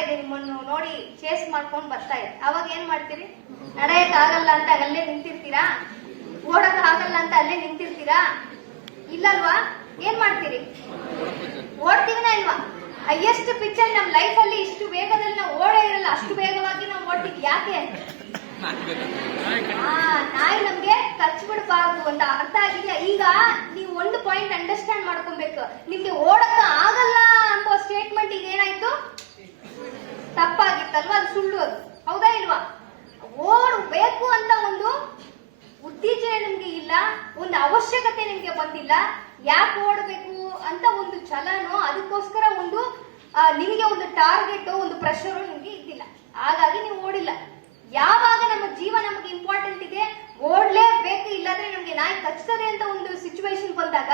ಇದೆ ನಿಮ್ಮನ್ನು ನೋಡಿ ಚೇಸ್ ಮಾಡ್ಕೊಂಡು ಬರ್ತಾ ಇದೆ. ಅವಾಗ ಏನ್ ಮಾಡ್ತೀರಿ? ನಡೆಯಕ್ ಆಗಲ್ಲ ಅಂತ ಅಲ್ಲೇ ನಿಂತಿರ್ತೀರಾ? ಓಡಕ್ ಆಗಲ್ಲ ಅಂತ ಅಲ್ಲೇ ನಿಂತಿರ್ತೀರಾ? ಇಲ್ಲಲ್ವಾ? ಏನ್ ಮಾಡ್ತೀರಿ? ಓಡ್ತೀವಿನ ಇಲ್ವಾ? ಹೈಯೆಸ್ಟ್ ಪಿಚ್ಚರ್ ನಮ್ ಲೈಫ್ ಅಲ್ಲಿ ಇಷ್ಟು ವೇಗದಲ್ಲಿ ನಾವು ಓಡೇ ಇರಲ್ಲ, ಅಷ್ಟು ವೇಗವಾಗಿ ನಾವು ಓಡ್ತೀವಿ. ಯಾಕೆ? ನಾಯಿ ನಮ್ಗೆ ಕಚ್ಬಿಡ್ಬಾರ್ದು ಅಂತ ಅರ್ಥ ಆಗಿದೆಯಾ? ಈಗ ನೀವು ಒಂದು ಪಾಯಿಂಟ್ ಅಂಡರ್ಸ್ಟ್ಯಾಂಡ್ ಮಾಡ್ಕೊಬೇಕು. ನಿಮ್ಗೆ ಓಡಕ್ಕ ಆಗಲ್ಲ ಅನ್ನೋ ಸ್ಟೇಟ್ಮೆಂಟ್ ಈಗ ಏನಾಯ್ತು? ತಪ್ಪಾಗಿತ್ತಲ್ವಾ? ಅದು ಸುಳ್ಳು ಅದು. ಹೌದಾ ಇಲ್ವಾ? ಓಡಬೇಕು ಅಂತ ಒಂದು ಉತ್ತೇಜನೆ ನಿಮ್ಗೆ ಇಲ್ಲ, ಒಂದು ಅವಶ್ಯಕತೆ ನಿಮ್ಗೆ ಬಂದಿಲ್ಲ, ಯಾಕೆ ಓಡಬೇಕು ಅಂತ ಒಂದು ಛಲನೋ, ಅದಕ್ಕೋಸ್ಕರ ಒಂದು ನಿಮಗೆ ಒಂದು ಟಾರ್ಗೆಟ್ ಒಂದು ಪ್ರೆಷರು ನಿಮ್ಗೆ ಇದ್ದಿಲ್ಲ. ಹಾಗಾಗಿ ನೀವು ಓಡಿಲ್ಲ. ಯಾವಾಗ ನಮ್ಮ ಜೀವ ನಮಗೆ ಇಂಪಾರ್ಟೆಂಟ್ ಇದೆ, ಓಡ್ಲೇಬೇಕು, ಇಲ್ಲಾಂದ್ರೆ ನಮ್ಗೆ ನಾಯಿ ಕಚ್ತದೆ ಅಂತ ಒಂದು ಸಿಚುವೇಶನ್ ಬಂದಾಗ,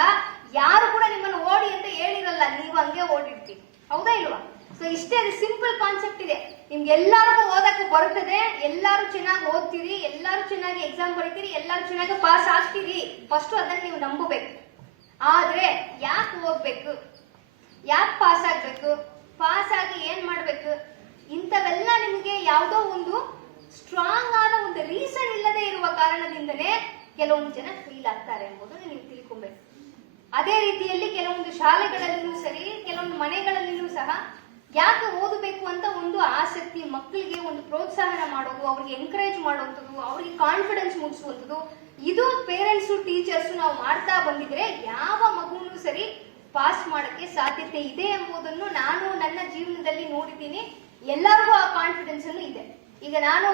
ಯಾರು ಕೂಡ ನಿಮ್ಮನ್ನು ಓಡಿ ಅಂತ ಹೇಳಿರಲ್ಲ, ನೀವು ಹಂಗೆ ಓಡಿರ್ತೀವಿ ಹೌದಾ ಇಲ್ವಾ? ಸೊ ಇಷ್ಟೇ ಅದು ಸಿಂಪಲ್ ಕಾನ್ಸೆಪ್ಟ್ ಇದೆ. ನಿಮ್ಗೆ ಎಲ್ಲರಿಗೂ ಓದಕ್ಕೆ ಬರ್ತದೆ ಎಲ್ಲರೂ ಚೆನ್ನಾಗಿ ಓದ್ತೀರಿ, ಎಲ್ಲರೂ ಚೆನ್ನಾಗಿ ಎಕ್ಸಾಮ್ ಬರೀತೀರಿ, ಎಲ್ಲರೂ ಚೆನ್ನಾಗಿ ಪಾಸ್ ಆಗ್ತೀರಿ. ಫಸ್ಟ್ ಅದನ್ನ ನೀವು ನಂಬಬೇಕು. ಆದ್ರೆ ಯಾಕೆ ಹೋಗ್ಬೇಕು ಯಾಕೆ ಪಾಸ್ ಆಗ್ಬೇಕು? ಪಾಸ್ ಆಗಿ ಏನ್ ಮಾಡ್ಬೇಕು? ಇಂಥವೆಲ್ಲ ನಿಮಗೆ ಯಾವುದೋ ಒಂದು ಸ್ಟ್ರಾಂಗ್ ಆದ ಒಂದು ರೀಸನ್ ಇಲ್ಲದೆ ಇರುವ ಕಾರಣದಿಂದಲೇ ಕೆಲವೊಂದು ಜನ ಫೀಲ್ ಆಗ್ತಾರೆ ಎಂಬುದನ್ನು ನೀವು ತಿಳ್ಕೊಬೇಕು. ಅದೇ ರೀತಿಯಲ್ಲಿ ಕೆಲವೊಂದು ಶಾಲೆಗಳಲ್ಲಿಯೂ ಸರಿ, ಕೆಲವೊಂದು ಮನೆಗಳಲ್ಲಿಯೂ ಸಹ ಯಾಕೆ ಓದಬೇಕು ಅಂತ ಒಂದು ಆಸಕ್ತಿ ಮಕ್ಕಳಿಗೆ ಒಂದು ಪ್ರೋತ್ಸಾಹನ ಮಾಡೋದು, ಅವ್ರಿಗೆ ಎನ್ಕರೇಜ್ ಮಾಡುವಂಥದ್ದು, ಅವ್ರಿಗೆ ಕಾನ್ಫಿಡೆನ್ಸ್ ಮೂಡಿಸುವಂಥದ್ದು, ಇದು ಪೇರೆಂಟ್ಸು ಟೀಚರ್ಸ್ ನಾವು ಮಾಡ್ತಾ ಬಂದಿದ್ರೆ ಯಾವ ಮಗುನು ಸರಿ ಪಾಸ್ ಮಾಡಕ್ಕೆ ಸಾಧ್ಯತೆ ಇದೆ ಎಂಬುದನ್ನು ನಾನು ನನ್ನ ಜೀವನದಲ್ಲಿ ನೋಡಿದ್ದೀನಿ. ಎಲ್ಲರಿಗೂ ಆ ಕಾನ್ಫಿಡೆನ್ಸ್ ಅನ್ನು ಇದೆ. ಈಗ ನಾನು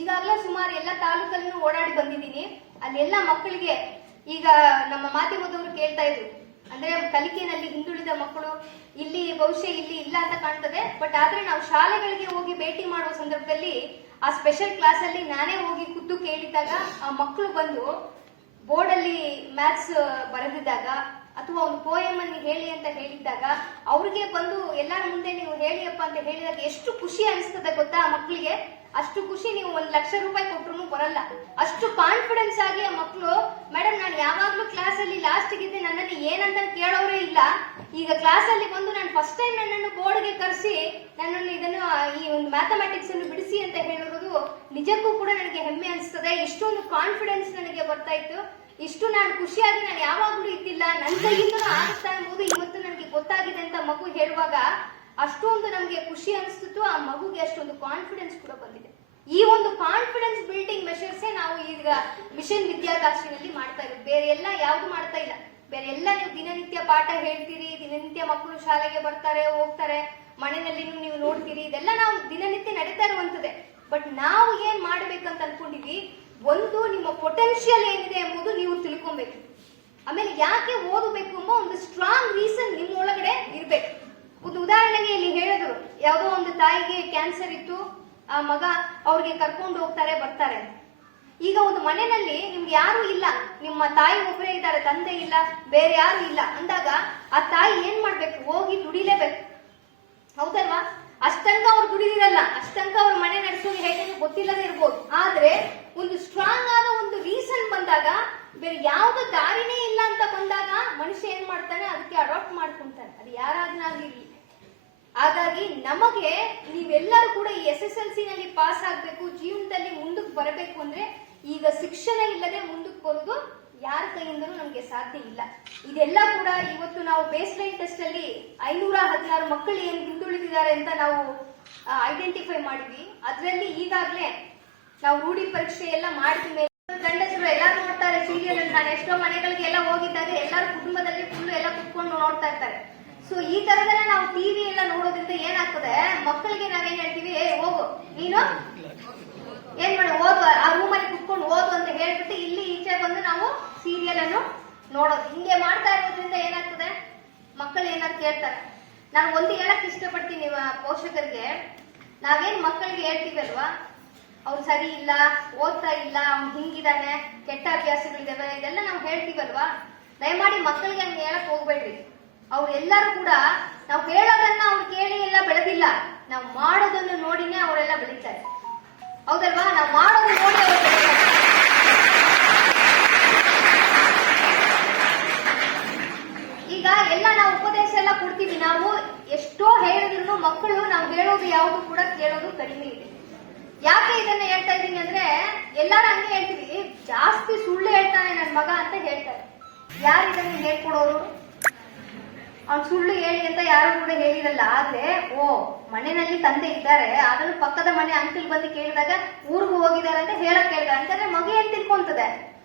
ಈಗಾಗಲೇ ಸುಮಾರು ಎಲ್ಲ ತಾಲೂಕಲ್ಲೂ ಓಡಾಡಿ ಬಂದಿದ್ದೀನಿ. ಅಲ್ಲೆಲ್ಲ ಮಕ್ಕಳಿಗೆ ಈಗ ನಮ್ಮ ಮಾಧ್ಯಮದವರು ಕೇಳ್ತಾ ಇದ್ರು ಅಂದ್ರೆ ಕಲಿಕೆನಲ್ಲಿ ಹಿಂದುಳಿದ ಮಕ್ಕಳು ಇಲ್ಲಿ ಬಹುಶಃ ಇಲ್ಲಿ ಇಲ್ಲ ಅಂತ ಕಾಣ್ತದೆ. ಬಟ್ ಆದ್ರೆ ನಾವು ಶಾಲೆಗಳಿಗೆ ಹೋಗಿ ಭೇಟಿ ಮಾಡುವ ಸಂದರ್ಭದಲ್ಲಿ ಆ ಸ್ಪೆಷಲ್ ಕ್ಲಾಸ್ ಅಲ್ಲಿ ನಾನೇ ಹೋಗಿ ಖುದ್ದು ಕೇಳಿದಾಗ ಆ ಮಕ್ಕಳು ಬಂದು ಬೋರ್ಡ್ ಅಲ್ಲಿ ಮ್ಯಾಥ್ಸ್ ಬರೆದಿದ್ದಾಗ ಅಥವಾ ಒಂದು ಪೋಯಮ್ ಅನ್ನು ಹೇಳಿ ಅಂತ ಹೇಳಿದ್ದಾಗ, ಅವ್ರಿಗೆ ಬಂದು ಎಲ್ಲರ ಮುಂದೆ ನೀವು ಹೇಳಿಯಪ್ಪ ಅಂತ ಹೇಳಿದಾಗ ಎಷ್ಟು ಖುಷಿ ಅನಿಸ್ತದೆ ಗೊತ್ತಾ ಮಕ್ಕಳಿಗೆ ಅಷ್ಟು ಖುಷಿ ನೀವು ಒಂದ್ ಲಕ್ಷ ರೂಪಾಯಿ ಕೊಟ್ರು ಬರಲ್ಲ. ಅಷ್ಟು ಕಾನ್ಫಿಡೆನ್ಸ್ ಆಗಿ ಆ ಮಕ್ಕಳು ಮೇಡಮ್ ನಾನು ಯಾವಾಗ್ಲೂ ಕ್ಲಾಸ್ ಅಲ್ಲಿ ಲಾಸ್ಟ್ ಗಿದ್ದೆ ನನ್ನನ್ನು ಏನಂತ ಕೇಳೋರೇ ಇಲ್ಲ. ಈಗ ಕ್ಲಾಸ್ ಅಲ್ಲಿ ಬಂದು ನಾನು ಫಸ್ಟ್ ಟೈಮ್ ನನ್ನನ್ನು ಬೋರ್ಡ್ಗೆ ಕರೆಸಿ ನನ್ನನ್ನು ಇದನ್ನು ಈ ಒಂದು ಮ್ಯಾಥಮೆಟಿಕ್ಸ್ ಅನ್ನು ಬಿಡಿಸಿ ಅಂತ ಹೇಳಿರೋದು ನಿಜಕ್ಕೂ ಕೂಡ ನನಗೆ ಹೆಮ್ಮೆ ಅನಿಸ್ತದೆ. ಇಷ್ಟೊಂದು ಕಾನ್ಫಿಡೆನ್ಸ್ ನನಗೆ ಬರ್ತಾ ಇತ್ತು. ಇಷ್ಟು ನಾನು ಖುಷಿಯಾಗಿ ನಾನು ಯಾವಾಗಲೂ ಇದ್ದಿಲ್ಲ. ನನ್ನ ಕೈಯಿಂದ ಆಗುತ್ತಾ ಎಂಬುದು ಇವತ್ತು ನನಗೆ ಗೊತ್ತಾಗಿದೆ ಅಂತ ಮಗು ಹೇಳುವಾಗ ಅಷ್ಟೊಂದು ನಮಗೆ ಖುಷಿ ಅನಿಸ್ತಿತ್ತು. ಆ ಮಗುಗೆ ಅಷ್ಟೊಂದು ಕಾನ್ಫಿಡೆನ್ಸ್ ಕೂಡ ಬಂದಿದೆ. ಈ ಒಂದು ಕಾನ್ಫಿಡೆನ್ಸ್ ಬಿಲ್ಡಿಂಗ್ ಮೆಷರ್ಸೇ ನಾವು ಈಗ ಮಿಷನ್ ವಿದ್ಯಾಕಾಶಿನಲ್ಲಿ ಮಾಡ್ತಾ ಇದ್ದೀವಿ ಬೇರೆ ಎಲ್ಲ ಯಾವುದು ಮಾಡ್ತಾ ಇಲ್ಲ. ಬೇರೆ ಎಲ್ಲ ನೀವು ದಿನನಿತ್ಯ ಪಾಠ ಹೇಳ್ತೀರಿ, ದಿನನಿತ್ಯ ಮಕ್ಕಳು ಶಾಲೆಗೆ ಬರ್ತಾರೆ, ಹೋಗ್ತಾರೆ ಮನೆಯಲ್ಲಿ ನೀವು ನೋಡ್ತೀರಿ. ಇದೆಲ್ಲ ನಾವು ದಿನನಿತ್ಯ ನಡೀತಾ ಇರುವಂತದ್ದೇ. ಬಟ್ ನಾವು ಏನ್ ಮಾಡ್ಬೇಕಂತ ಅನ್ಕೊಂಡಿದ್ವಿ? ಒಂದು ನಿಮ್ಮ ಪೊಟೆನ್ಷಿಯಲ್ ಏನಿದೆ ಎಂಬುದು ನೀವು ತಿಳ್ಕೊಬೇಕು. ಆಮೇಲೆ ಯಾಕೆ ಓದಬೇಕು ಎಂಬ ಒಂದು ಸ್ಟ್ರಾಂಗ್ ರೀಸನ್ ನಿಮ್ಮ ಒಳಗಡೆ ಇರ್ಬೇಕು. ಒಂದು ಉದಾಹರಣೆಗೆ ಇಲ್ಲಿ ಹೇಳಿದ್ರು, ಯಾವುದೋ ಒಂದು ತಾಯಿಗೆ ಕ್ಯಾನ್ಸರ್ ಇತ್ತು, ಆ ಮಗ ಅವ್ರಿಗೆ ಕರ್ಕೊಂಡು ಹೋಗ್ತಾರೆ, ಬರ್ತಾರೆ. ಈಗ ಒಂದು ಮನೆಯಲ್ಲಿ ನಿಮ್ಗೆ ಯಾರು ಇಲ್ಲ, ನಿಮ್ಮ ತಾಯಿ ಒಬ್ಬರೇ ಇದ್ದಾರೆ, ತಂದೆ ಇಲ್ಲ, ಬೇರೆ ಯಾರು ಇಲ್ಲ ಅಂದಾಗ ಆ ತಾಯಿ ಏನ್ ಮಾಡ್ಬೇಕು? ಹೋಗಿ ದುಡಿಲೇಬೇಕು. ಹೌದಲ್ವಾ? ಅಷ್ಟಂಕ ಅವ್ರು ದುಡಿದಿರಲ್ಲ ಅಷ್ಟಂಕ ಅವ್ರ ಮನೆ ನಡೆಸೋದು ಹೇಗೆ ಗೊತ್ತಿಲ್ಲದೆ ಇರ್ಬೋದು. ಆದ್ರೆ ಒಂದು ಸ್ಟ್ರಾಂಗ್ ಆದ ಒಂದು ರೀಸನ್ ಬಂದಾಗ, ಬೇರೆ ಯಾವ್ದು ದಾರಿನೇ ಇಲ್ಲ ಅಂತ ಬಂದಾಗ ಮನುಷ್ಯ ಏನ್ ಮಾಡ್ತಾನೆ? ಅದಕ್ಕೆ ಅಡಾಪ್ಟ್ ಮಾಡ್ಕೊಂತಾನೆ. ಅದು ಯಾರಾದ್ನಾಗಿರ್ಲಿ. ಹಾಗಾಗಿ ನಮಗೆ ನೀವೆಲ್ಲರೂ ಕೂಡ ಈ ಎಸ್ ಎಸ್ ಎಲ್ ಸಿ ನಲ್ಲಿ ಪಾಸ್ ಆಗ್ಬೇಕು, ಜೀವನದಲ್ಲಿ ಮುಂದಕ್ಕೆ ಬರಬೇಕು ಅಂದ್ರೆ ಈಗ ಶಿಕ್ಷಣ ಇಲ್ಲದೆ ಮುಂದಕ್ಕೆ ಬರೋದು ಯಾರ ಕೈಯಿಂದಲೂ ನಮಗೆ ಸಾಧ್ಯ ಇಲ್ಲ. ಇದೆಲ್ಲ ಕೂಡ ಇವತ್ತು ನಾವು ಬೇಸ್ ಲೈನ್ ಟೆಸ್ಟ್ ಅಲ್ಲಿ ಐನೂರ ಹದಿನಾರು ಮಕ್ಕಳು ಏನು ಹಿಂದುಳಿದಿದ್ದಾರೆ ಅಂತ ನಾವು ಐಡೆಂಟಿಫೈ ಮಾಡಿದ್ವಿ. ಅದರಲ್ಲಿ ಈಗಾಗಲೇ ನಾವು ರೂಢಿ ಪರೀಕ್ಷೆ ಎಲ್ಲ ಮೇಲೆ. ಗಂಡಸರು ಎಲ್ಲರೂ ನೋಡ್ತಾರೆ ಸೀರಿಯಲ್ ನಾನು ಎಷ್ಟೋ ಮನೆಗಳಿಗೆ ಎಲ್ಲ ಹೋಗಿದ್ದಾಗ ಎಲ್ಲರೂ ಕುಟುಂಬದಲ್ಲಿ ಫುಲ್ ಎಲ್ಲ ಕುತ್ಕೊಂಡು ನೋಡ್ತಾ ಇರ್ತಾರೆ. ಸೊ ಈ ತರದಲ್ಲ ನಾವು ಟಿವಿ ಎಲ್ಲ ನೋಡೋದ್ರಿಂದ ಏನಾಗ್ತದೆ? ಮಕ್ಕಳಿಗೆ ನಾವೇನ್ ಹೇಳ್ತೀವಿ? ಏ, ಹೋಗು. ನೀನು ಏನ್ ಮಾಡಿ? ಓದು ಆ ರೂಮಲ್ಲಿ ಕುತ್ಕೊಂಡು ಓದು ಅಂತ ಹೇಳ್ಬಿಟ್ಟು ಇಲ್ಲಿ ಈಚೆ ಬಂದು ನಾವು ಸೀರಿಯಲ್ ಅನ್ನು ನೋಡೋದು. ಹಿಂಗೆ ಮಾಡ್ತಾ ಇರೋದ್ರಿಂದ ಏನಾಗ್ತದೆ? ಮಕ್ಕಳು ಏನಾದ್ರು ಕೇಳ್ತಾರೆ. ನಾನು ಒಂದು ಹೇಳಕ್ ಇಷ್ಟಪಡ್ತೀನಿ ಪೋಷಕರಿಗೆ. ನಾವೇನ್ ಮಕ್ಕಳಿಗೆ ಹೇಳ್ತೀವಲ್ವಾ ಅವ್ರು ಸರಿ ಇಲ್ಲ, ಓದ್ತಾ ಇಲ್ಲ, ಅವ್ನು ಹಿಂಗಿದಾನೆ, ಕೆಟ್ಟ ಅಭ್ಯಾಸಗಳಿದಾವೆ, ಇದೆಲ್ಲ ನಾವು ಹೇಳ್ತೀವಲ್ವಾ? ದಯಮಾಡಿ ಮಕ್ಕಳಿಗೆ ಹಂಗೆ ಹೇಳಕ್ ಹೋಗ್ಬೇಡ್ರಿ. ಅವ್ರು ಎಲ್ಲರೂ ಕೂಡ ನಾವು ಹೇಳೋದನ್ನ ಅವ್ರು ಕೇಳಿ ಎಲ್ಲ ಬೆಳೆದಿಲ್ಲ. ನಾವು ಮಾಡೋದನ್ನು ನೋಡಿನೇ ಅವರೆಲ್ಲ ಬೆಳೀತಾರೆ. ಹೌದಲ್ವಾ? ನಾವು ಮಾಡೋದು ನೋಡಿ ಅವ್ರು ಈಗ ಎಲ್ಲ ನಾವು ಉಪದೇಶ ಎಲ್ಲ ಕೊಡ್ತೀವಿ. ನಾವು ಎಷ್ಟೋ ಹೇಳಿದ್ರು ಮಕ್ಕಳು ನಾವು ಹೇಳೋದು ಯಾವುದು ಕೂಡ ಕೇಳೋದು ಕಡಿಮೆ ಇದೆ. ಯಾಕೆ ಇದನ್ನ ಹೇಳ್ತಾ ಇದ್ದೀನಿ ಅಂದ್ರೆ ಎಲ್ಲಾರು ಹಂಗೆ ಹೇಳ್ತೀವಿ ಜಾಸ್ತಿ ಸುಳ್ಳು ಹೇಳ್ತಾನೆ ನನ್ನ ಮಗ ಅಂತ ಹೇಳ್ತಾರೆ. ಯಾರು ಇದನ್ನ ಹೇಳ್ಕೊಡೋರು? ಅವ್ನು ಸುಳ್ಳು ಹೇಳಿ ಅಂತ ಯಾರು ಕೂಡ ಹೇಳಿರಲ್ಲ, ಆದ್ರೆ, ಓ, ಮನೆಯಲ್ಲಿ ತಂದೆ ಇದ್ದಾರೆ ಅದನ್ನು ಪಕ್ಕದ ಮನೆ ಅಂಕಲ್ ಬಂದು ಕೇಳಿದಾಗ ಊರಿಗೆ ಹೋಗಿದ್ದಾರೆ ಅಂತ ಹೇಳಕ್ ಕೇಳಿದ ಅಂತಂದ್ರೆ ಮಗು ಏನ್ ತಿಳ್ಕೊಂತದೆ?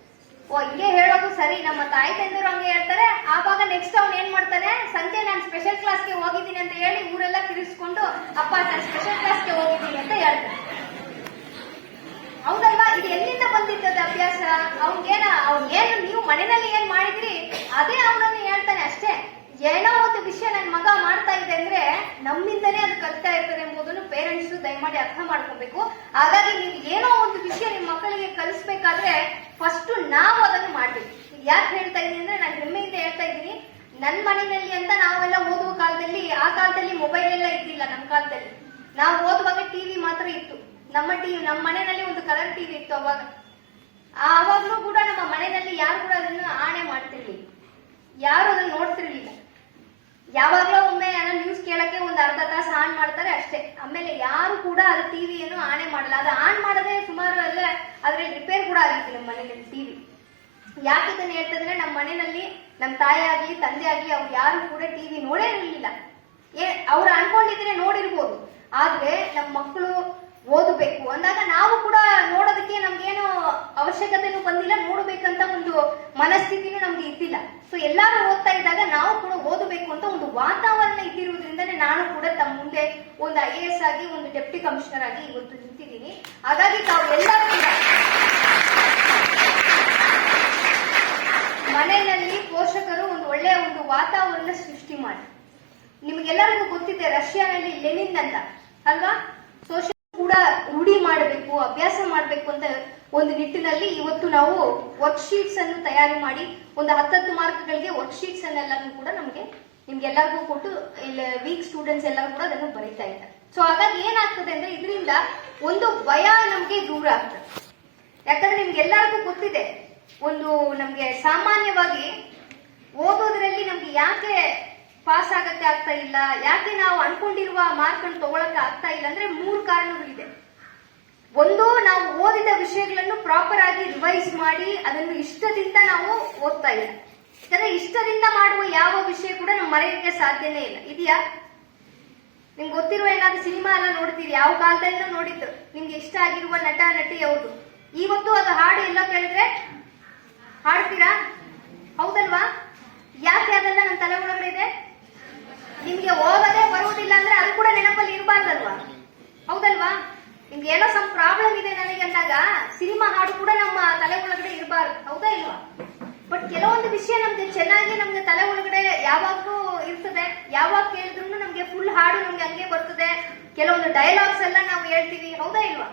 ಓ, ಹಿಂಗೆ ಹೇಳೋದು ಸರಿ, ನಮ್ಮ ತಾಯಿ ತಂದೆಯವರು ಹಂಗೆ ಹೇಳ್ತಾರೆ. ಆವಾಗ ನೆಕ್ಸ್ಟ್ ಅವ್ನು ಏನ್ ಮಾಡ್ತಾನೆ? ಸಂಜೆ ನಾನು ಸ್ಪೆಷಲ್ ಕ್ಲಾಸ್ಗೆ ಹೋಗಿದ್ದೀನಿ ಅಂತ ಹೇಳಿ ಊರೆಲ್ಲ ತಿರುಗಿಸ್ಕೊಂಡು, ಅಪ್ಪ, ನಾನು ಸ್ಪೆಷಲ್ ಕ್ಲಾಸ್ಗೆ ಹೋಗಿದ್ದೀನಿ ಅಂತ ಹೇಳ್ತಾನೆ. ಹೌದಲ್ವಾ? ಇದು ಎಲ್ಲಿಂದ ಬಂದಿದ್ದದ ಅಭ್ಯಾಸ? ಅವ್ನಿಗೇನ ಅವ್ನಿಗೇನು ನೀವು ಮನೆಯಲ್ಲಿ ಏನ್ ಮಾಡಿದ್ರಿ? ಅದೇ ಅವನನ್ನು ಹೇಳ್ತಾನೆ ಅಷ್ಟೇ. ಏನೋ ಒಂದು ವಿಷಯ ನನ್ನ ಮಗ ಮಾಡ್ತಾ ಇದೆ ಅಂದ್ರೆ ನಮ್ಮಿಂದನೇ ಅದು ಕಲಿತಾ ಇರ್ತದೆ ಎಂಬುದನ್ನು ಪೇರೆಂಟ್ಸ್ ದಯಮಾಡಿ ಅರ್ಥ ಮಾಡ್ಕೋಬೇಕು. ಹಾಗಾಗಿ ನೀವು ಏನೋ ಒಂದು ವಿಷಯ ನಿಮ್ಮ ಮಕ್ಕಳಿಗೆ ಕಲಿಸ್ಬೇಕಾದ್ರೆ ಫಸ್ಟ್ ನಾವು ಅದನ್ನು ಮಾಡ್ಬೇಕು. ಯಾಕೆ ಹೇಳ್ತಾ ಇದ್ದೀನಿ ಅಂದ್ರೆ ನಾನು ಹೆಮ್ಮೆಯಿಂದ ಹೇಳ್ತಾ ಇದ್ದೀನಿ ನನ್ನ ಮನೆಯಲ್ಲಿ ಅಂತ ನಾವೆಲ್ಲ ಓದುವ ಕಾಲದಲ್ಲಿ ಆ ಕಾಲದಲ್ಲಿ ಮೊಬೈಲ್ ಎಲ್ಲ ಇದ್ದಿಲ್ಲ ನಮ್ಮ ಕಾಲದಲ್ಲಿ. ನಾವು ಓದುವಾಗ ಟಿವಿ ಮಾತ್ರ ಇತ್ತು. ನಮ್ಮ ಟಿವಿ ನಮ್ಮ ಮನೆಯಲ್ಲಿ ಒಂದು ಕಲರ್ ಟಿವಿ ಇತ್ತು ಅವಾಗ. ಆವಾಗಲೂ ಕೂಡ ನಮ್ಮ ಮನೆಯಲ್ಲಿ ಯಾರು ಕೂಡ ಅದನ್ನು ಆಣೆ ಮಾಡ್ತಿರ್ಲಿಲ್ಲ. ಯಾರು ಅದನ್ನು ನೋಡ್ತಿರ್ಲಿಲ್ಲ. ಯಾವಾಗಲೂ ಒಮ್ಮೆ ಏನೋ ನ್ಯೂಸ್ ಕೇಳಕ್ಕೆ ಒಂದು ಅರ್ಧ ತಾಸು ಆನ್ ಮಾಡ್ತಾರೆ ಅಷ್ಟೇ. ಆಮೇಲೆ ಯಾರು ಕೂಡ ಅದು ಟಿವಿಯನ್ನು ಆಣೆ ಮಾಡಲ್ಲ. ಅದು ಆನ್ ಮಾಡದೆ ಸುಮಾರು ಎಲ್ಲ ಅದ್ರಲ್ಲಿ ರಿಪೇರ್ ಕೂಡ ಆಗಿತ್ತು ನಮ್ಮ ಮನೆಯಲ್ಲಿ ಟಿವಿ ಯಾಕೆ ಇದನ್ನ ಹೇಳ್ತಂದ್ರೆ ನಮ್ಮ ಮನೆಯಲ್ಲಿ ನಮ್ಮ ತಾಯಿ ಆಗ್ಲಿ, ತಂದೆ ಆಗ್ಲಿ ಅವ್ರು ಯಾರು ಕೂಡ ಟಿವಿ ನೋಡೇ ಇರಲಿಲ್ಲ. ಏ, ಅವ್ರು ಅನ್ಕೊಂಡಿದ್ರೆ ನೋಡಿರ್ಬೋದು. ಆದ್ರೆ ನಮ್ಮ ಮಕ್ಕಳು ಓದಬೇಕು. ಅಂದಾಗ ನಾವು ಕೂಡ ನೋಡೋದಕ್ಕೆ ನಮ್ಗೇನು ಅವಶ್ಯಕತೆನೂ ಬಂದಿಲ್ಲ, ನೋಡಬೇಕಂತ ಒಂದು ಮನಸ್ಥಿತಿನೂ ನಮ್ಗೆ ಇದ್ದಿಲ್ಲ. ಸೊ ಎಲ್ಲಾರು ಓದ್ತಾ ಇದ್ದಾಗ ನಾವು ಕೂಡ ಓದಬೇಕು ಅಂತ ಒಂದು ವಾತಾವರಣ ಇದ್ದಿರುವುದರಿಂದನೇ ನಾನು ಕೂಡ ತಮ್ಮ ಮುಂದೆ ಒಂದು ಐ ಎಸ್ ಆಗಿ, ಒಂದು ಡೆಪ್ಟಿ ಕಮಿಷನರ್ ಆಗಿ ಇವತ್ತು ನಿಂತಿದ್ದೀನಿ. ಹಾಗಾಗಿ ತಾವು ಎಲ್ಲರೂ ಕೂಡ ಮನೆಯಲ್ಲಿ ಪೋಷಕರು ಒಂದು ಒಳ್ಳೆಯ ಒಂದು ವಾತಾವರಣ ಸೃಷ್ಟಿ ಮಾಡಿ. ನಿಮಗೆಲ್ಲರಿಗೂ ಗೊತ್ತಿದೆ, ರಷ್ಯಾನಲ್ಲಿ ಲೆನಿನ್ ಅಂತ. ಅಲ್ವಾ? ಸೋಷಿಯಲ್ ಕೂಡ ರೂಢಿ ಮಾಡಬೇಕು, ಅಭ್ಯಾಸ ಮಾಡಬೇಕು ಅಂತ ಒಂದು ನಿಟ್ಟಿನಲ್ಲಿ ಇವತ್ತು ನಾವು ವರ್ಕ್ ಶೀಟ್ಸ್ ಅನ್ನು ತಯಾರಿ ಮಾಡಿ ಒಂದು ಹತ್ತತ್ತು ಮಾರ್ಕ್ಗಳಿಗೆ ವರ್ಕ್ ಶೀಟ್ಸ್ ಅನ್ನೆಲ್ಲರೂ ಕೂಡ ನಮಗೆ ನಿಮ್ಗೆಲ್ಲರಿಗೂ ಕೊಟ್ಟು, ಇಲ್ಲಿ ವೀಕ್ ಸ್ಟೂಡೆಂಟ್ಸ್ ಎಲ್ಲರೂ ಕೂಡ ಅದನ್ನು ಬರೀತಾ ಇದ್ದಾರೆ. ಸೊ ಹಾಗಾಗಿ ಏನಾಗ್ತದೆ ಅಂದ್ರೆ ಇದರಿಂದ ಒಂದು ಭಯ ನಮಗೆ ದೂರ ಆಗ್ತದೆ. ಯಾಕಂದ್ರೆ ನಿಮ್ಗೆಲ್ಲರಿಗೂ ಗೊತ್ತಿದೆ, ಒಂದು ನಮ್ಗೆ ಸಾಮಾನ್ಯವಾಗಿ ಓದೋದ್ರಲ್ಲಿ ನಮ್ಗೆ ಯಾಕೆ ಪಾಸ್ ಆಗಕ್ಕೆ ಆಗ್ತಾ ಇಲ್ಲ. ಯಾಕೆ ನಾವು ಅನ್ಕೊಂಡಿರುವ ಮಾರ್ಕ್ ಅನ್ನು ತಗೊಳಕ್ಕೆ ಆಗ್ತಾ ಇಲ್ಲ ಅಂದ್ರೆ ಮೂರು ಕಾರಣಗಳಿದೆ ಒಂದು, ನಾವು ಓದಿದ ವಿಷಯಗಳನ್ನು ಪ್ರಾಪರ್ ಆಗಿ ರಿವೈಸ್ ಮಾಡಿ ಅದನ್ನು ಇಷ್ಟದಿಂದ ನಾವು ಓದ್ತಾ ಇಲ್ಲ. ಯಾಕಂದ್ರೆ ಇಷ್ಟದಿಂದ ಮಾಡುವ ಯಾವ ವಿಷಯ ಕೂಡ ನಾವು ಮರೆಯಲಿಕ್ಕೆ ಸಾಧ್ಯನೇ ಇಲ್ಲ. ಇದೆಯಾ? ನಿಮ್ಗೆ ಗೊತ್ತಿರುವ ಏನಾದ್ರು ಸಿನಿಮಾ ಎಲ್ಲ ನೋಡ್ತೀರಿ? ಯಾವ ಕಾಲದಲ್ಲೂ ನೋಡಿದ್ದು. ನಿಮ್ಗೆ ಇಷ್ಟ ಆಗಿರುವ ನಟ, ನಟಿ ಯಾವುದು? ಇವತ್ತು ಅದು ಹಾಡು ಎಲ್ಲ ಕೇಳಿದ್ರೆ ಹಾಡ್ತೀರಾ? ಹೌದಲ್ವಾ? ಯಾಕೆ ಅದೆಲ್ಲ ನನ್ನ ತಲೆ ಒಳಗಡೆ ಇದೆ ನಿಮ್ಗೆ ಹೋಗೋದೇ ಬರುವುದಿಲ್ಲ ಅಂದ್ರೆ ಅದು ಕೂಡ ನೆನಪಲ್ಲಿ ಇರಬಾರ್ದಲ್ವಾ? ಹೌದಲ್ವಾ? ನಿಮ್ಗೆ ಏನೋ ಸಮ್ ಪ್ರಾಬ್ಲಮ್ ಇದೆ ನನಗೆ ಅಂದಾಗ ಸಿನಿಮಾ ಹಾಡು ಕೂಡ ನಮ್ಮ ತಲೆ ಒಳಗಡೆ ಇರಬಾರ್ದು, ಹೌದಾ ಇಲ್ವಾ? ಬಟ್ ಕೆಲವೊಂದು ವಿಷಯ ನಮ್ಗೆ ಚೆನ್ನಾಗಿ ನಮ್ಗೆ ತಲೆ ಒಳಗಡೆ ಯಾವಾಗ್ಲೂ ಇರ್ತದೆ. ಯಾವಾಗ ಕೇಳಿದ್ರು ನಮ್ಗೆ ಫುಲ್ ಹಾಡು ನಮ್ಗೆ ಹಂಗೆ ಬರ್ತದೆ. ಕೆಲವೊಂದು ಡೈಲಾಗ್ಸ್ ಎಲ್ಲ ನಾವು ಹೇಳ್ತೀವಿ, ಹೌದಾ ಇಲ್ವಾ?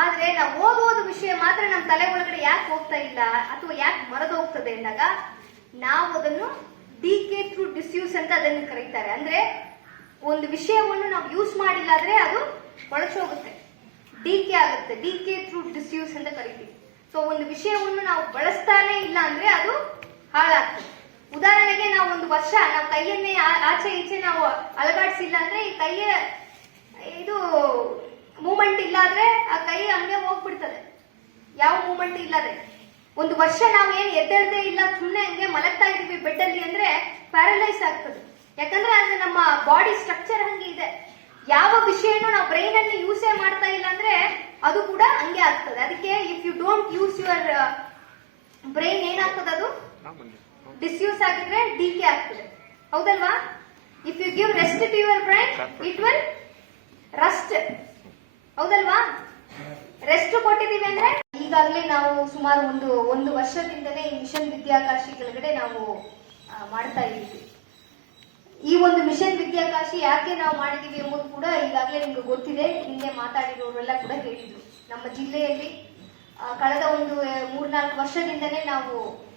ಆದ್ರೆ ನಾವು ಓದುವುದು ವಿಷಯ ಮಾತ್ರ ನಮ್ಮ ತಲೆ ಒಳಗಡೆ ಯಾಕೆ ಹೋಗ್ತಾ ಇಲ್ಲ ಅಥವಾ ಯಾಕೆ ಮರೆದು ಹೋಗ್ತದೆ ಅಂದಾಗ ನಾವು ಅದನ್ನು ಡಿ ಕೆ ಥ್ರೂ ಡಿಸ್ಯೂಸ್ ಅಂತ ಅದನ್ನು ಕರೀತಾರೆ. ಅಂದ್ರೆ ಒಂದು ವಿಷಯವನ್ನು ನಾವು ಯೂಸ್ ಮಾಡಿಲ್ಲ ಅಂದ್ರೆ ಅದು ಹೋಗುತ್ತೆ ಡಿ ಕೆ ಆಗುತ್ತೆ. ಡಿ ಕೆ ಥ್ರೂ ಡಿಸ್ಯೂಸ್ ಅಂತ ಕರಿತೀವಿ. ಸೊ ಒಂದು ವಿಷಯವನ್ನು ನಾವು ಬಳಸ್ತಾನೆ ಇಲ್ಲ ಅಂದ್ರೆ ಅದು ಹಾಳಾಗ್ತದೆ. ಉದಾಹರಣೆಗೆ ನಾವು ಒಂದು ವರ್ಷ, ನಾವು ಕೈಯನ್ನೇ ಆಚೆ ಈಚೆ ನಾವು ಅಲಗಾಡಿಸಿಲ್ಲ ಅಂದ್ರೆ ಈ ಕೈಯ ಇದು ಮೂಮೆಂಟ್ ಇಲ್ಲ ಆದ್ರೆ ಆ ಕೈ ಹಂಗೆ ಹೋಗ್ಬಿಡ್ತದೆ. ಯಾವ ಮೂಮೆಂಟ್ ಇಲ್ಲದೆ ಒಂದು ವರ್ಷ ನಾವು ಏನು ಎದ್ದೇಳದೆ ಇಲ್ಲ ಸುಮ್ಮನೆ ಹಂಗೆ ಮಲಗ್ತಾ ಇದೀವಿ ಬೆಡ್ ಅಲ್ಲಿ ಅಂದ್ರೆ ಪ್ಯಾರಲೈಸ್ ಆಗ್ತದೆ. ಯಾಕಂದ್ರೆ ಅದು ನಮ್ಮ ಬಾಡಿ ಸ್ಟ್ರಕ್ಚರ್ ಹಂಗೆ ಇದೆ. ಯಾವ ವಿಷಯನೂ ನಾವು ಬ್ರೈನ್ ಅಲ್ಲಿ ಯೂಸೇ ಮಾಡ್ತಾ ಇಲ್ಲ ಅಂದ್ರೆ ಅದು ಕೂಡ ಹಂಗೆ ಆಗ್ತದೆ. ಅದಕ್ಕೆ if you don't use your brain ಏನಾಗ್ತದೆ ಅದು? ಡಿಸ್ಯೂಸ್ ಆಗಿದ್ರೆ ಡಿ ಕೆ ಆಗ್ತದೆ. ಹೌದಲ್ವಾ? If you give rest to your brain it will rust ಹೌದಲ್ವಾ? ರೆಸ್ಟ್ ಕೊಟ್ಟಿದ್ದೀವಿ ಅಂದ್ರೆ? ಈಗಾಗಲೇ ನಾವು ಸುಮಾರು ಒಂದು ಒಂದು ವರ್ಷದಿಂದಲೇ ಈ ಮಿಷನ್ ವಿದ್ಯಾಕಾಶಿ ಕೆಳಗಡೆ ನಾವು ಮಾಡ್ತಾ ಇದ್ದೀವಿ. ಈ ಒಂದು ಮಿಷನ್ ವಿದ್ಯಾಕಾಶಿ ಯಾಕೆ ನಾವು ಮಾಡಿದೀವಿ ಎಂಬುದು ಕೂಡ ಈಗಾಗಲೇ ನಿಮ್ಗೆ ಗೊತ್ತಿದೆ. ಹಿಂದೆ ಮಾತಾಡಿರೋರೆಲ್ಲ ಕೂಡ ಹೇಳಿದ್ರು. ನಮ್ಮ ಜಿಲ್ಲೆಯಲ್ಲಿ ಕಳೆದ ಒಂದು ಮೂರ್ನಾಲ್ಕು ವರ್ಷದಿಂದನೇ ನಾವು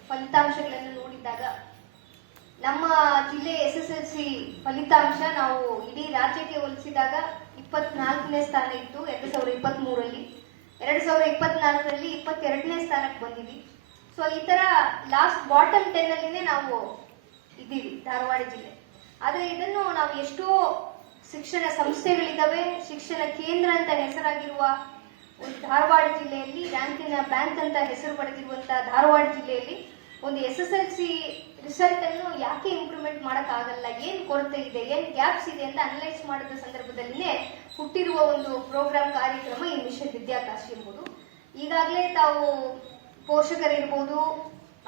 ಫಲಿತಾಂಶಗಳನ್ನು ನೋಡಿದಾಗ ನಮ್ಮ ಜಿಲ್ಲೆ ಎಸ್ ಎಸ್ ಎಲ್ ಸಿ ಫಲಿತಾಂಶ ನಾವು ಇಡೀ ರಾಜ್ಯಕ್ಕೆ ಹೋಲಿಸಿದಾಗ ಇಪ್ಪತ್ನಾಲ್ಕನೇ ಸ್ಥಾನ ಇತ್ತು, ಎರಡು ಸಾವಿರದ ಇಪ್ಪತ್ತ್ ಮೂರಲ್ಲಿ ಎರಡು ಸಾವಿರದ ಇಪ್ಪತ್ನಾಲ್ಕರಲ್ಲಿ ಇಪ್ಪತ್ತೆರಡನೇ ಸ್ಥಾನಕ್ಕೆ ಬಂದಿವಿ ಸೊ ಈ ತರ ಲಾಸ್ಟ್ ಬಾಟಮ್ ಟೆನ್ ಅಲ್ಲಿನೇ ನಾವು ಇದ್ದೀವಿ, ಧಾರವಾಡ ಜಿಲ್ಲೆ. ಆದ್ರೆ ಇದನ್ನು ನಾವು ಎಷ್ಟೋ ಶಿಕ್ಷಣ ಸಂಸ್ಥೆಗಳಿದ್ದಾವೆ, ಶಿಕ್ಷಣ ಕೇಂದ್ರ ಅಂತ ಹೆಸರಾಗಿರುವ ಒಂದು ಧಾರವಾಡ ಜಿಲ್ಲೆಯಲ್ಲಿ ರ್ಯಾಂಕಿನ ಬ್ಯಾಂಕ್ ಅಂತ ಹೆಸರು ಪಡೆದಿರುವಂತಹ ಧಾರವಾಡ ಜಿಲ್ಲೆಯಲ್ಲಿ ಒಂದು S S L C result ಅನ್ನು ಯಾಕೆ ಇಂಪ್ರೂವ್ಮೆಂಟ್ ಮಾಡೋಕ್ಕಾಗಲ್ಲ? ಏನ್ ಕೊರತೆ ಇದೆ? ಏನ್ ಗ್ಯಾಪ್ಸ್ ಇದೆ ಅಂತ ಅನಲೈಸ್ ಮಾಡಿದ ಸಂದರ್ಭದಲ್ಲಿನೇ ಹುಟ್ಟಿರುವ ಒಂದು ಪ್ರೋಗ್ರಾಮ್ ಕಾರ್ಯಕ್ರಮ ಈ ಮಿಷನ್ ವಿದ್ಯಾಕಾಶಿ ಎಂಬುದು ಈಗಾಗಲೇ ತಾವು ಪೋಷಕರಿರ್ಬೋದು,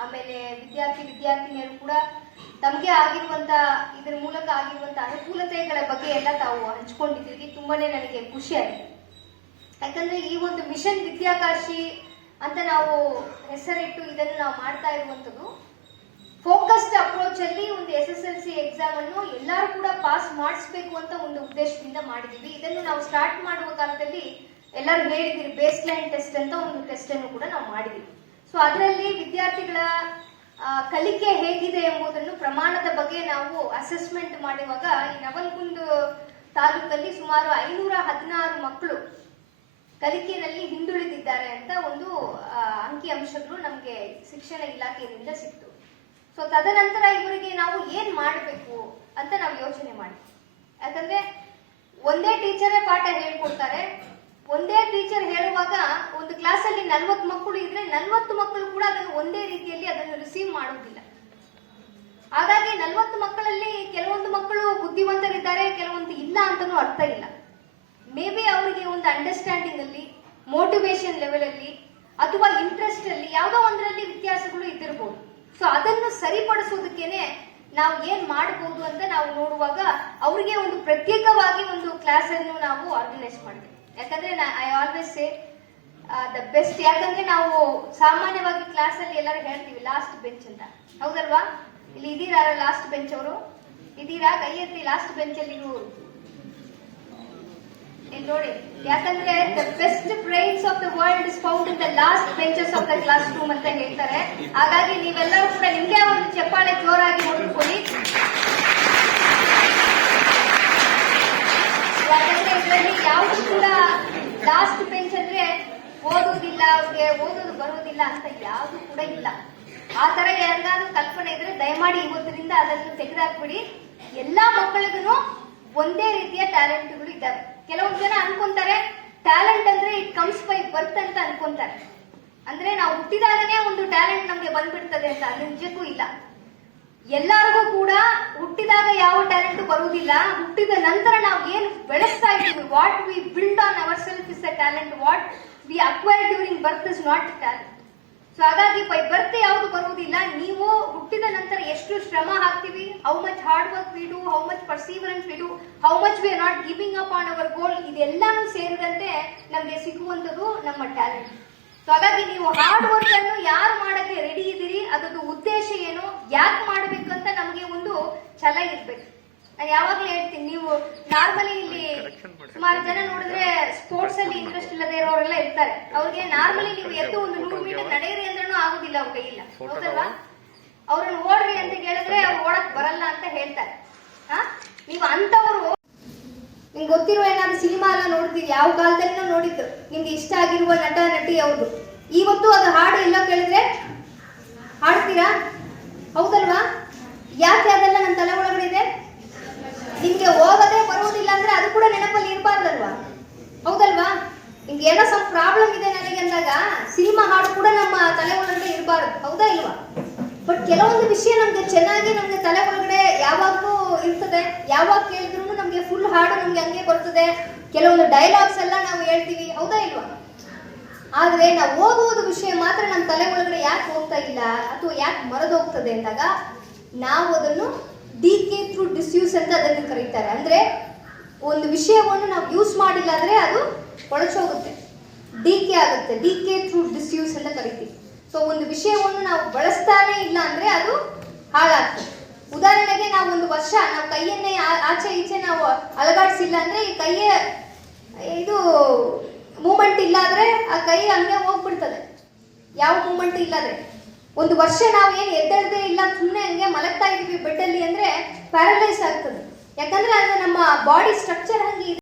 ಆಮೇಲೆ ವಿದ್ಯಾರ್ಥಿ ವಿದ್ಯಾರ್ಥಿನಿಯರು ಕೂಡ ತಮಗೆ ಆಗಿರುವಂತ, ಇದರ ಮೂಲಕ ಆಗಿರುವಂತ ಅನುಕೂಲತೆಗಳ ಬಗ್ಗೆ ಎಲ್ಲ ತಾವು ಹಂಚ್ಕೊಂಡಿದ್ದೀವಿ ತುಂಬಾನೇ ನನಗೆ ಖುಷಿ ಖುಷಿಯಾಗಿದೆ ಯಾಕಂದ್ರೆ ಈ ಒಂದು ಮಿಷನ್ ವಿದ್ಯಾಕಾಶಿ ಅಂತ ನಾವು ಹೆಸರಿಟ್ಟು ಇದನ್ನು ನಾವು ಮಾಡ್ತಾ ಇರುವಂಥದ್ದು. ಫೋಕಸ್ಡ್ ಅಪ್ರೋಚ್ ಅಲ್ಲಿ ಒಂದು S S L C exam ಅನ್ನು ಎಲ್ಲರೂ ಕೂಡ ಪಾಸ್ ಮಾಡಿಸ್ಬೇಕು ಅಂತ ಒಂದು ಉದ್ದೇಶದಿಂದ ಮಾಡಿದೀವಿ ಇದನ್ನು ನಾವು ಸ್ಟಾರ್ಟ್ ಮಾಡುವ ಕಾಲದಲ್ಲಿ ಎಲ್ಲರೂ ಹೇಳಿದಿರಿ ಬೇಸ್ ಲೈನ್ ಟೆಸ್ಟ್ ಅಂತ ಒಂದು ಟೆಸ್ಟ್ ಅನ್ನು ಕೂಡ ನಾವು ಮಾಡಿದೀವಿ ಸೊ ಅದರಲ್ಲಿ ವಿದ್ಯಾರ್ಥಿಗಳ ಕಲಿಕೆ ಹೇಗಿದೆ ಎಂಬುದನ್ನು ಪ್ರಮಾಣದ ಬಗ್ಗೆ ನಾವು ಅಸೆಸ್ಮೆಂಟ್ ಮಾಡುವಾಗ ಈ ನವಲ್ಗುಂದ್ ತಾಲೂಕಲ್ಲಿ ಸುಮಾರು ಐನೂರ ಹದಿನಾರು ಮಕ್ಕಳು ಕಲಿಕೆಯಲ್ಲಿ ಹಿಂದುಳಿದಿದ್ದಾರೆ ಅಂತ ಒಂದು ಅಂಕಿ ಅಂಶಗಳು ನಮಗೆ ಶಿಕ್ಷಣ ಇಲಾಖೆಯಿಂದ ಸಿಕ್ತು. ಸೊ ತದನಂತರ ಇವರಿಗೆ ನಾವು ಏನ್ ಮಾಡಬೇಕು ಅಂತ ನಾವು ಯೋಚನೆ ಮಾಡ್ತೀವಿ ಯಾಕಂದ್ರೆ ಒಂದೇ ಟೀಚರೇ ಪಾಠ ಹೇಳ್ಕೊಡ್ತಾರೆ. ಒಂದೇ ಟೀಚರ್ ಹೇಳುವಾಗ ಒಂದು ಕ್ಲಾಸಲ್ಲಿ ನಲ್ವತ್ತು ಮಕ್ಕಳು ಇದ್ರೆ ನಲ್ವತ್ತು ಮಕ್ಕಳು ಕೂಡ ಅದನ್ನು ಒಂದೇ ರೀತಿಯಲ್ಲಿ ಅದನ್ನು ರಿಸೀವ್ ಮಾಡುವುದಿಲ್ಲ ಹಾಗಾಗಿ ನಲ್ವತ್ತು ಮಕ್ಕಳಲ್ಲಿ ಕೆಲವೊಂದು ಮಕ್ಕಳು ಬುದ್ಧಿವಂತರಿದ್ದಾರೆ, ಕೆಲವೊಂದು ಇಲ್ಲ ಅಂತಾನೂ ಅರ್ಥ ಇಲ್ಲ. ಮೇ ಬಿ ಅವರಿಗೆ ಒಂದು ಅಂಡರ್ಸ್ಟ್ಯಾಂಡಿಂಗ್ ಅಲ್ಲಿ ಮೋಟಿವೇಶನ್ ಲೆವೆಲ್ ಅಲ್ಲಿ, ಅಥವಾ ಇಂಟ್ರೆಸ್ಟ್ ಅಲ್ಲಿ ಯಾವುದೋ ಒಂದರಲ್ಲಿ ವ್ಯತ್ಯಾಸಗಳು ಇದ್ದಿರಬಹುದು ಸೊ ಅದನ್ನು ಸರಿಪಡಿಸೋದಕ್ಕೇನೆ ನಾವು ಏನ್ ಮಾಡಬಹುದು ಅಂತ ನಾವು ನೋಡುವಾಗ ಅವರಿಗೆ ಒಂದು ಪ್ರತ್ಯೇಕವಾಗಿ ಒಂದು ಕ್ಲಾಸ್ ಅನ್ನು ನಾವು ಆರ್ಗನೈಸ್ ಮಾಡ್ತೀವಿ. ಯಾಕಂದ್ರೆ I always say the best ಯಾಕಂದ್ರೆ ನಾವು ಸಾಮಾನ್ಯವಾಗಿ ಕ್ಲಾಸ್ ಅಲ್ಲಿ ಎಲ್ಲರೂ ಹೇಳ್ತೀವಿ ಲಾಸ್ಟ್ ಬೆಂಚ್ ಅಂತ. ಹೌದಲ್ವಾ? ಇಲ್ಲಿ ಇದೀರ ಲಾಸ್ಟ್ ಬೆಂಚ್ ಅವರು? ಇದೀರಾ ಕೈ ಎತ್ತಿ ಲಾಸ್ಟ್ ಬೆಂಚ್ ಅಲ್ಲಿ ಇರುವವರು ಇಲ್ಲಿ ನೋಡಿ, ಯಾಕಂದ್ರೆ the best brains of the world is found in the last benches of the class room ಅಂತ ಹೇಳ್ತಾರೆ. ಹಾಗಾಗಿ ನೀವೆಲ್ಲರೂ ಕೂಡ ನಿಮ್ಗೆ ಒಂದು ಚಪ್ಪಾಳೆ ಜೋರಾಗಿ ಹೊಡ್ಕೊಳ್ಳಿ ಯಾಕಂದ್ರೆ ಇದರಲ್ಲಿ ಯಾವುದು ಕೂಡ ಲಾಸ್ಟ್ ಬೆಂಚ್ ಅಂದ್ರೆ ಓದುವುದಿಲ್ಲ, ಅವ್ರಿಗೆ ಓದೋದು ಬರೋದಿಲ್ಲ ಅಂತ ಯಾವುದು ಕೂಡ ಇಲ್ಲ. ಆ ತರ ಯಾರಿಗಾದ್ರೂ ಕಲ್ಪನೆ ಇದ್ರೆ ದಯಮಾಡಿ ಇವತ್ತಿನಿಂದ ಅದನ್ನು ತೆಗೆದಾಕ್ಬಿಡಿ. ಎಲ್ಲಾ ಮಕ್ಕಳಿಗೂ ಒಂದೇ ರೀತಿಯ ಟ್ಯಾಲೆಂಟ್ಗಳು ಇದ್ದಾವೆ. ಕೆಲವೊಂದು ಜನ ಅನ್ಕೊಂತಾರೆ ಟ್ಯಾಲೆಂಟ್ ಅಂದ್ರೆ ಇಟ್ ಕಮ್ಸ್ ಬೈ ಬರ್ತ್ ಅಂತ ಅನ್ಕೊಂತಾರೆ. ಅಂದ್ರೆ ನಾವು ಹುಟ್ಟಿದಾಗನೇ ಒಂದು ಟ್ಯಾಲೆಂಟ್ ನಮ್ಗೆ ಬಂದ್ಬಿಡ್ತದೆ ಅಂತ ನಿಜಕ್ಕೂ ಇಲ್ಲ. ಎಲ್ಲರಿಗೂ ಕೂಡ ಹುಟ್ಟಿದಾಗ ಯಾವ ಟ್ಯಾಲೆಂಟ್ ಬರುವುದಿಲ್ಲ, ಹುಟ್ಟಿದ ನಂತರ ನಾವು ಏನು ಬೆಳೆಸ್ತಾ ಇದ್ದೀವಿ what we build on our self is a talent what we acquire during birth is not talent so ಹಾಗಾಗಿ ಬರ್ತ್ ಯಾವುದು ಬರುವುದಿಲ್ಲ. ನೀವು ಹುಟ್ಟಿದ ನಂತರ ಎಷ್ಟು ಶ್ರಮ ಹಾಕ್ತೀವಿ? How much hard work we do how much perseverance we do how much we are not giving up on our goal ಇದೆಲ್ಲಾನು ಸೇರಿದಂತೆ ನಮಗೆ ಸಿಗುವಂತದ್ದು ನಮ್ಮ ಟ್ಯಾಲೆಂಟ್ ಸೊ ಹಾಗಾಗಿ ನೀವು ಹಾರ್ಡ್ ವರ್ಕ್ ಅನ್ನು ಯಾರು ಮಾಡಕ್ಕೆ ರೆಡಿ ಇದ್ದೀರಿ? ಅದರದ್ದು ಉದ್ದೇಶ ಏನು? ಯಾಕೆ ಮಾಡಬೇಕು ಅಂತ ನಮಗೆ ಒಂದು ಛಲ ಇರ್ಬೇಕು. ನಾನು ಯಾವಾಗಲೂ ಹೇಳ್ತೀನಿ, ನೀವು ನಾರ್ಮಲಿ ಇಲ್ಲಿ ಸುಮಾರು ಜನ ನೋಡಿದ್ರೆ ಸ್ಪೋರ್ಟ್ಸ್ ಅಲ್ಲಿ ಇಂಟ್ರೆಸ್ಟ್ ಇಲ್ಲದೆ ಇರೋರೆಲ್ಲ ಇರ್ತಾರೆ. ಅವ್ರಿಗೆ ನಾರ್ಮಲಿ ನೀವು ಎದ್ದು ಒಂದು ನೂರು ಮೀಟರ್ ನಡೆಯಿರಿ ಅಂದ್ರೂ ಆಗುದಿಲ್ಲ ಅವ್ರ ಕೈಯಿಲ್ಲ ಹೌದಲ್ವಾ? ಅವ್ರನ್ನ ಓಡ್ರಿ ಅಂತ ಕೇಳಿದ್ರೆ ಅವ್ರು ಓಡಕ್ ಬರಲ್ಲ ಅಂತ ಹೇಳ್ತಾರೆ. ಹಾ? ನೀವು ಅಂತವ್ರು ನಿಮ್ಗೆ ಗೊತ್ತಿರುವ ಏನಾದ್ರು ಸಿನಿಮಾ ಎಲ್ಲ ನೋಡ್ತೀವಿ ಯಾವ ಕಾಲದಲ್ಲಿ ನೋಡಿದ್ದು. ನಿಮ್ಗೆ ಇಷ್ಟ ಆಗಿರುವ ನಟ ನಟಿ ಅವರು ಇವತ್ತು ಅದು ಹಾಡು ಎಲ್ಲ ಕೇಳಿದ್ರೆ ಹಾಡ್ತೀರಾ? ಹೌದಲ್ವಾ? ಯಾಕೆ ಅದೆಲ್ಲ ನನ್ನ ತಲೆ ಒಳಗಡೆ ಇದೆ? ನಿಮ್ಗೆ ಹೋಗದೆ ಬರುವುದಿಲ್ಲ ಅಂದ್ರೆ ಅದು ಕೂಡ ನೆನಪಲ್ಲಿ ಇರಬಾರ್ದಲ್ವಾ? ಹೌದಲ್ವಾ? ನಿಮ್ಗೆ ಏನೋ ಸ್ವಲ್ಪ ಪ್ರಾಬ್ಲಮ್ ಇದೆ ನನಗೆ ಅಂದಾಗ ಸಿನಿಮಾ ಹಾಡು ಕೂಡ ನಮ್ಮ ತಲೆ ಒಳಗಡೆ ಇರಬಾರ್ದು, ಹೌದಾ ಇಲ್ವಾ? ಬಟ್ ಕೆಲವೊಂದು ವಿಷಯ ನಮ್ಗೆ ಚೆನ್ನಾಗಿ ನಮ್ಗೆ ತಲೆ ಒಳಗಡೆ ಯಾವಾಗ್ಲೂ ಇರ್ತದೆ. ಯಾವಾಗ ಕೇಳಿದ್ರು ನಮ್ಗೆ ಫುಲ್ ಹಾಡು ನಮ್ಗೆ ಹಂಗೆ ಬರ್ತದೆ. ಕೆಲವೊಂದು ಡೈಲಾಗ್ಸ್ ಎಲ್ಲ ನಾವು ಹೇಳ್ತೀವಿ, ಹೌದಾ ಇಲ್ವಾ? ಆದ್ರೆ ನಾವು ಓದುವುದು ವಿಷಯ ಮಾತ್ರ ನಮ್ಮ ತಲೆ ಒಳಗಡೆ ಯಾಕೆ ಹೋಗ್ತಾ ಇಲ್ಲ, ಅಥವಾ ಯಾಕೆ ಮರದೋಗ್ತದೆ ಅಂದಾಗ ನಾವು ಅದನ್ನು ಡಿ ಕೆ ಥ್ರೂ ಡಿಸ್ಯೂಸ್ ಅಂತ ಅದನ್ನು ಕರೀತಾರೆ. ಅಂದರೆ ಒಂದು ವಿಷಯವನ್ನು ನಾವು ಯೂಸ್ ಮಾಡಿಲ್ಲ ಅಂದರೆ ಅದು ಒಳಚೋಗುತ್ತೆ ಡಿ ಕೆ ಆಗುತ್ತೆ. ಡಿ ಕೆ ಥ್ರೂ ಡಿಸ್ಯೂಸ್ ಅಂತ ಕರಿತೀವಿ. ಸೊ ಒಂದು ವಿಷಯವನ್ನು ನಾವು ಬಳಸ್ತಾನೆ ಇಲ್ಲ ಅಂದರೆ ಅದು ಹಾಳಾಗ್ತದೆ. ಉದಾಹರಣೆಗೆ ನಾವು ಒಂದು ವರ್ಷ ನಾವು ಕೈಯನ್ನೇ ಆಚೆ ಈಚೆ ನಾವು ಅಲಗಾಡಿಸಿಲ್ಲ ಅಂದರೆ ಈ ಕೈಯೇ, ಇದು ಮೂಮೆಂಟ್ ಇಲ್ಲ ಆ ಕೈ ಹಂಗೆ ಹೋಗ್ಬಿಡ್ತದೆ. ಯಾವ ಮೂಮೆಂಟ್ ಇಲ್ಲದ್ರೆ? ಒಂದು ವರ್ಷ ನಾವು ಏನು ಎದ್ದೇಳದೇ ಇಲ್ಲ ಸುಮ್ಮನೆ ಹಂಗೆ ಮಲಗ್ತಾ ಇದೀವಿ ಬೆಡ್ಡಲ್ಲಿ ಅಂದ್ರೆ ಪ್ಯಾರಲೈಸ್ ಆಗ್ತದೆ. ಯಾಕಂದ್ರೆ ಅದು ನಮ್ಮ ಬಾಡಿ ಸ್ಟ್ರಕ್ಚರ್ ಹಂಗೆ